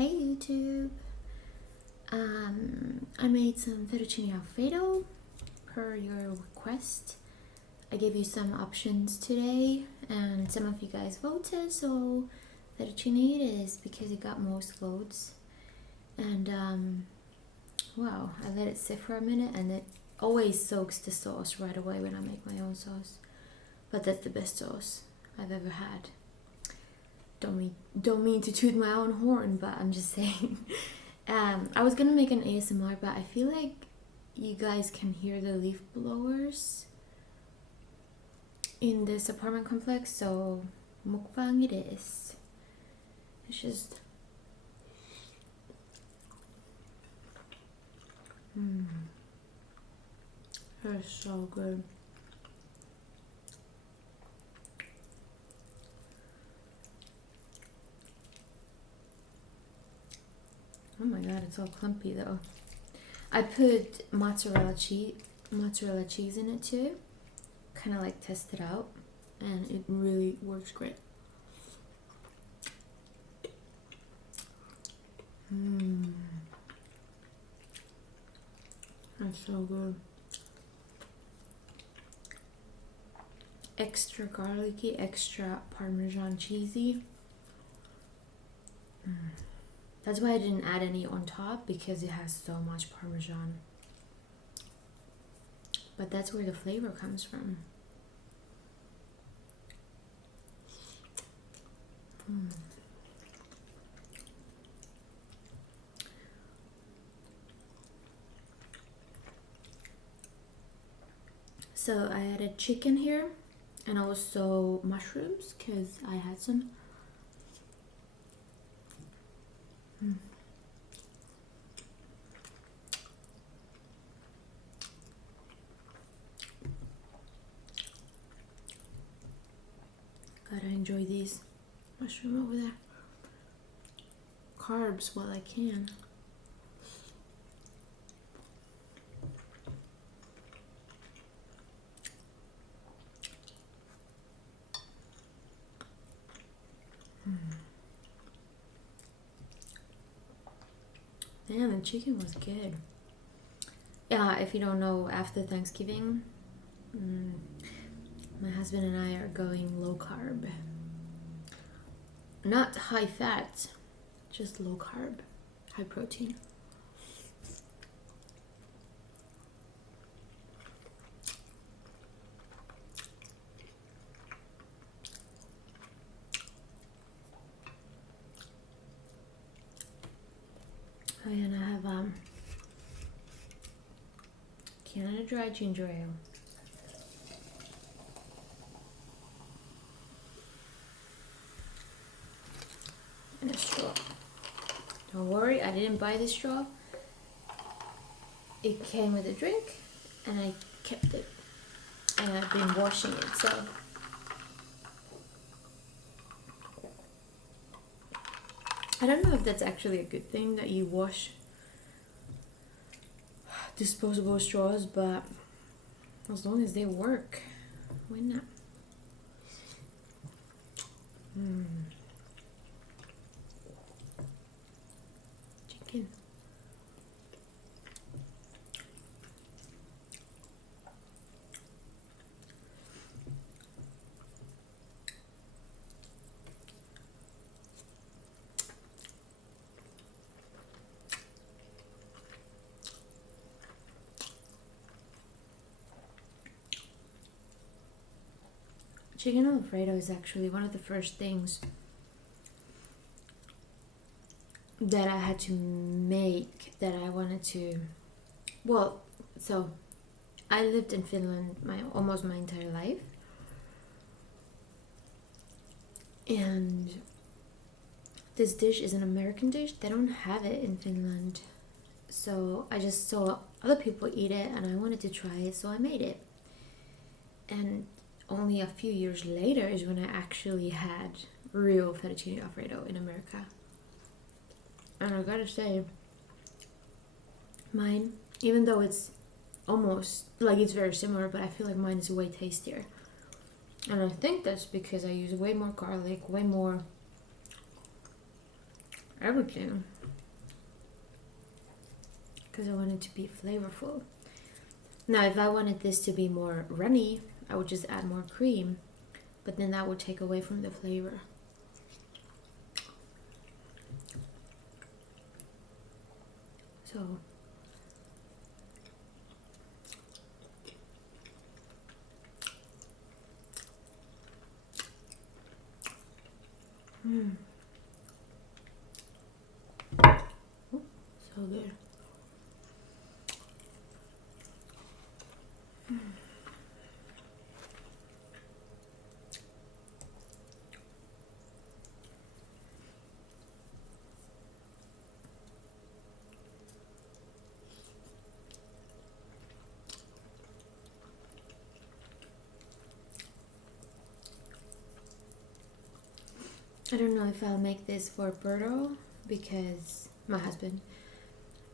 Hey YouTube! I made some fettuccine alfredo per your request. I gave you some options today and some of you guys voted, so fettuccine it is because it got most votes. And wow, I let it sit for a minute and it always soaks the sauce right away when I make my own sauce. But that's the best sauce I've ever had. Don't mean to toot my own horn, but I'm just saying. I was gonna make an ASMR, but I feel like you guys can hear the leaf blowers in this apartment complex, so mukbang it is. It's just it's so good. Oh my god, it's all clumpy though. I put mozzarella cheese in it too. Kind of like test it out, and it really works great. That's so good. Extra garlicky, extra Parmesan cheesy. That's why I didn't add any on top, because it has so much Parmesan. But that's where the flavor comes from. So I added chicken here and also mushrooms because I had some. Gotta enjoy these mushroom over there. Carbs while I can. Damn, the chicken was good. Yeah, if you don't know, after Thanksgiving, my husband and I are going low carb. Not high fat, just low carb, high protein. Oh yeah, and I have Canada Dry ginger ale. And a straw. Don't worry, I didn't buy this straw. It came with a drink and I kept it. And I've been washing it, so I don't know if that's actually a good thing that you wash disposable straws, but as long as they work, why not? Chicken. Chicken Alfredo is actually one of the first things that I had to make that I wanted to. Well, so I lived in Finland almost my entire life, and this dish is an American dish. They don't have it in Finland, so I just saw other people eat it and I wanted to try it, so I made it. And only a few years later is when I actually had real fettuccine alfredo in America. And I gotta say, mine, even though it's almost, like it's very similar, but I feel like mine is way tastier. And I think that's because I use way more garlic, way more everything because I want it to be flavorful. Now, if I wanted this to be more runny, I would just add more cream, but then that would take away from the flavor. So, so good. I don't know if I'll make this for Berto, because my husband,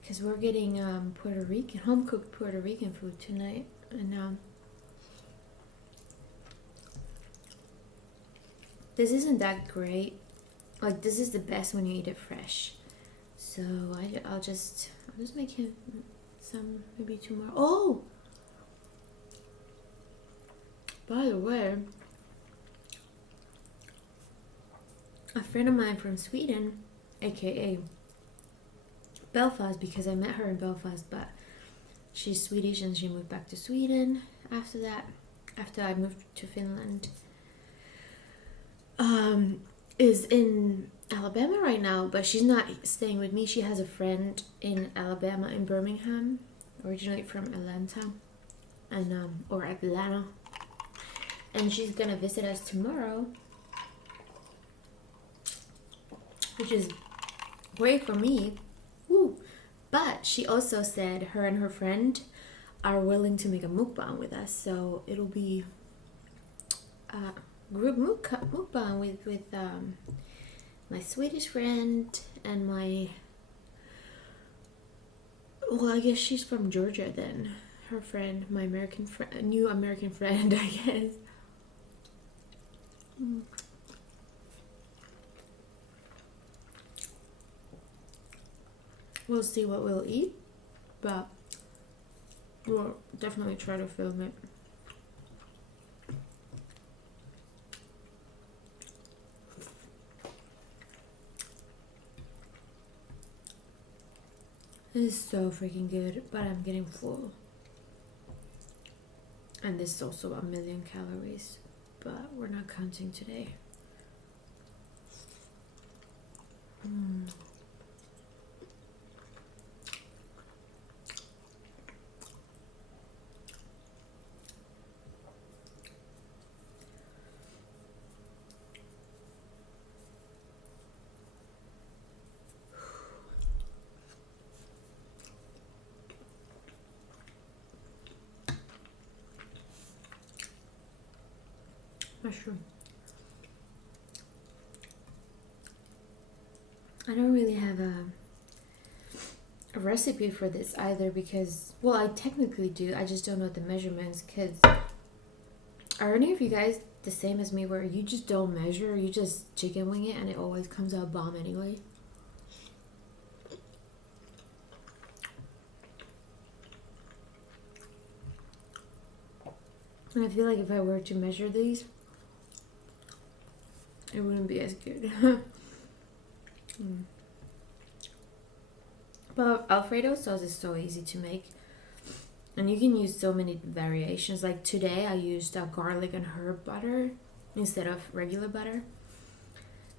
because we're getting Puerto Rican, home cooked Puerto Rican food tonight, and this isn't that great. Like, this is the best when you eat it fresh. So I'll just make him some, maybe tomorrow. Oh, by the way, a friend of mine from Sweden, aka Belfast, because I met her in Belfast, but she's Swedish and she moved back to Sweden after that, after I moved to Finland, is in Alabama right now, but she's not staying with me. She has a friend in Alabama, in Birmingham, originally from Atlanta, and or Atlanta, and she's gonna visit us tomorrow, which is great for me. Woo. But she also said her and her friend are willing to make a mukbang with us, so it'll be a group mukbang with my Swedish friend and my, well, I guess she's from Georgia then, her friend, my American friend, new American friend, I guess. We'll see what we'll eat, but we'll definitely try to film it. This is so freaking good, but I'm getting full. And this is also 1,000,000 calories, but we're not counting today. Mushroom. I don't really have a recipe for this either, because, well, I technically do, I just don't know the measurements. Because are any of you guys the same as me, where you just don't measure, you just chicken wing it and it always comes out bomb anyway? And I feel like if I were to measure these, it wouldn't be as good. But Alfredo sauce is so easy to make, and you can use so many variations. Like today I used a garlic and herb butter instead of regular butter,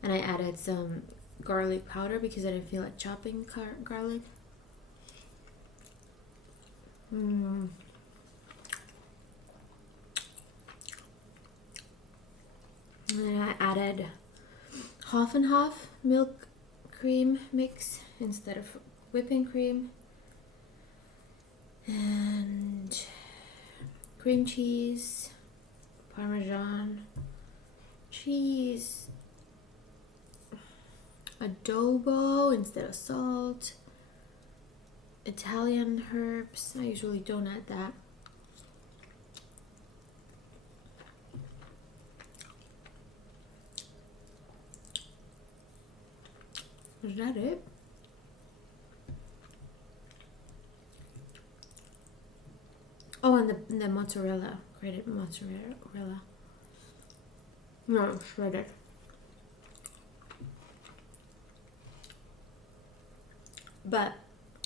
and I added some garlic powder because I didn't feel like chopping garlic. And then I added half and half milk cream mix instead of whipping cream, and cream cheese, Parmesan cheese, adobo instead of salt, Italian herbs. I usually don't add that. Is that it? Oh, and the mozzarella, grated mozzarella. No, shredded. But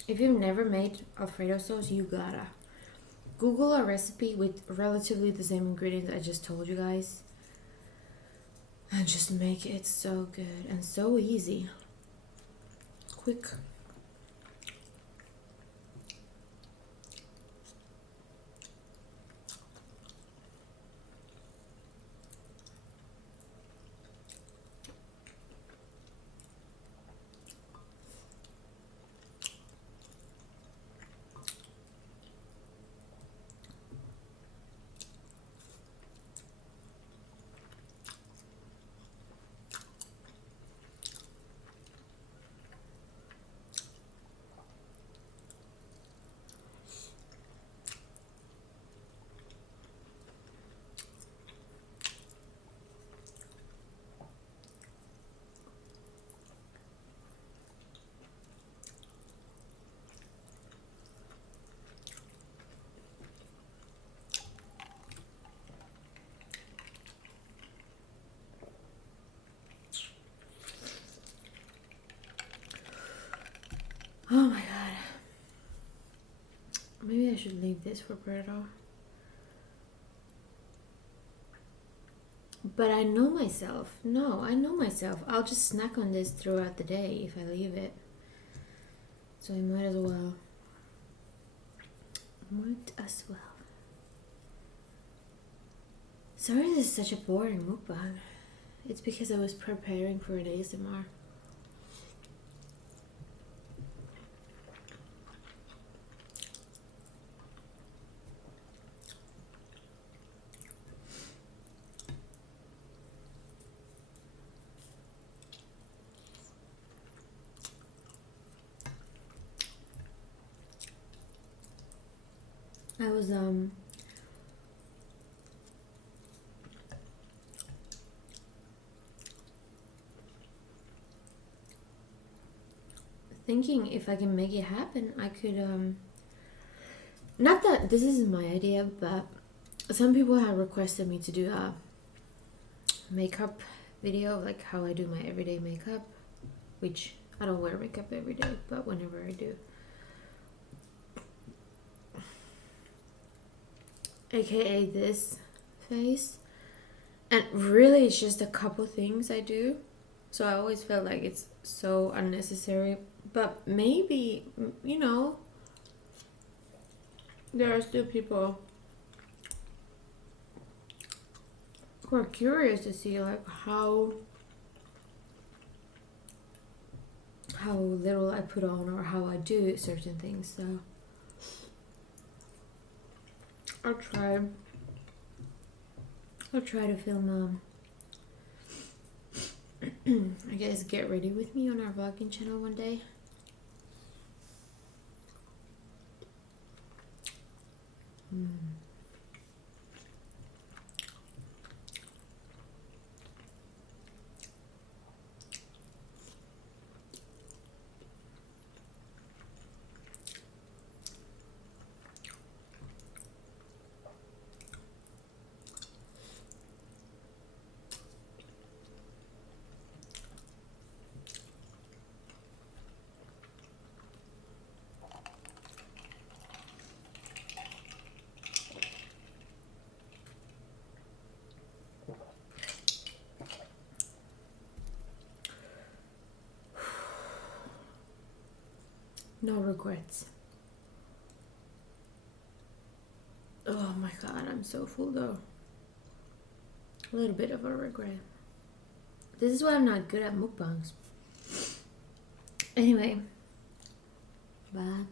if you've never made Alfredo sauce, you gotta Google a recipe with relatively the same ingredients I just told you guys, and just make it so good and so easy. Quick. Oh my god. Maybe I should leave this for Berto. But I know myself. No, I know myself. I'll just snack on this throughout the day if I leave it. So I might as well. Might as well. Sorry this is such a boring mukbang. It's because I was preparing for an ASMR. I was thinking if I can make it happen, I could not that this isn't my idea, but some people have requested me to do a makeup video, like how I do my everyday makeup, which I don't wear makeup every day, but whenever I do. AKA this face. And really it's just a couple things I do. So I always felt like it's so unnecessary. But maybe, you know, there are still people who are curious to see like how little I put on or how I do certain things. So I'll try to film I guess get ready with me on our vlogging channel one day. No regrets. Oh my god, I'm so full though. A little bit of a regret. This is why I'm not good at mukbangs. Anyway, bye.